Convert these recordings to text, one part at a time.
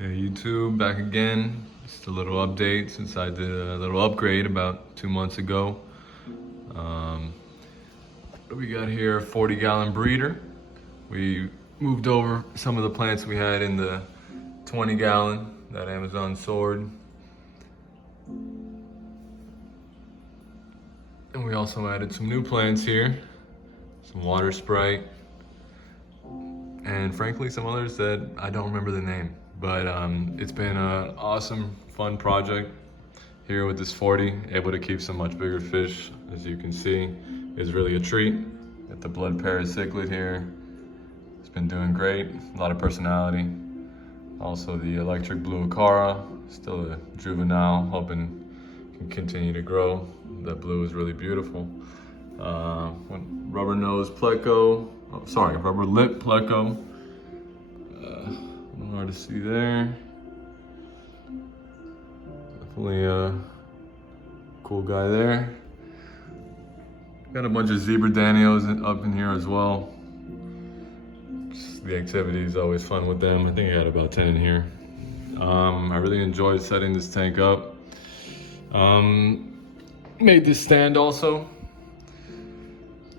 Hey YouTube, back again. Just a little update since I did a little upgrade about 2 months ago. What do we got here? 40-gallon breeder. We moved over some of the plants we had in the 20-gallon, that Amazon sword. And we also added some new plants here, some water sprite, and frankly some others that I don't remember the name. But it's been an awesome, fun project here with this 40. Able to keep some much bigger fish, as you can see. It's really a treat. Got the blood Parrot Cichlid here. It's been doing great, a lot of personality. Also the electric Blue Acara, still a juvenile, hoping can continue to grow. That blue is really beautiful. Rubberlip Pleco. Hard to see there. Definitely a cool guy there. Got a bunch of zebra Danios up in here as well. Just the activity is always fun with them. I think I got about 10 in here. I really enjoyed setting this tank up. Made this stand also.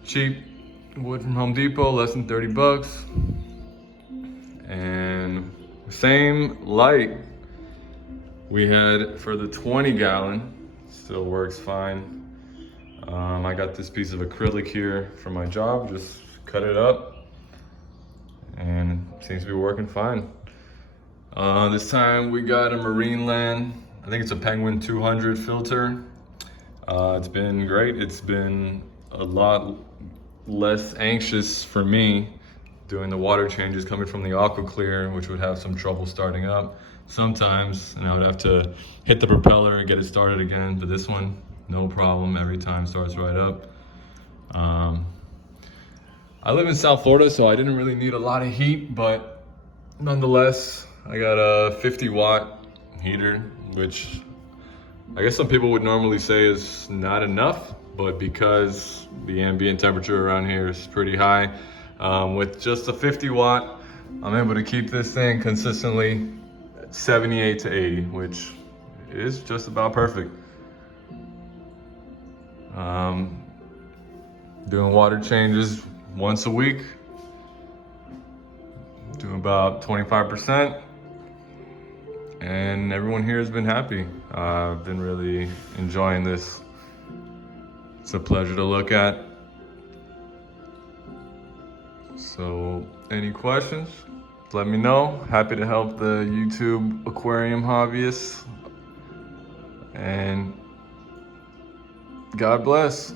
Cheap wood from Home Depot, less than 30 bucks. And same light we had for the 20-gallon, still works fine. I got this piece of acrylic here for my job, just cut it up and seems to be working fine. This time we got a Marineland, I think it's a Penguin 200 filter. It's been great. It's been a lot less anxious for me doing the water changes coming from the AquaClear, which would have some trouble starting up sometimes, and I would have to hit the propeller and get it started again. But this one, no problem, every time starts right up. I live in South Florida, so I didn't really need a lot of heat, but nonetheless, I got a 50-watt heater, which I guess some people would normally say is not enough, but because the ambient temperature around here is pretty high, with just a 50-watt, I'm able to keep this thing consistently at 78 to 80, which is just about perfect. Doing water changes once a week, doing about 25%, and everyone here has been happy. I've been really enjoying this. It's a pleasure to look at. So, any questions? Let me know. Happy to help the YouTube aquarium hobbyists. And God bless.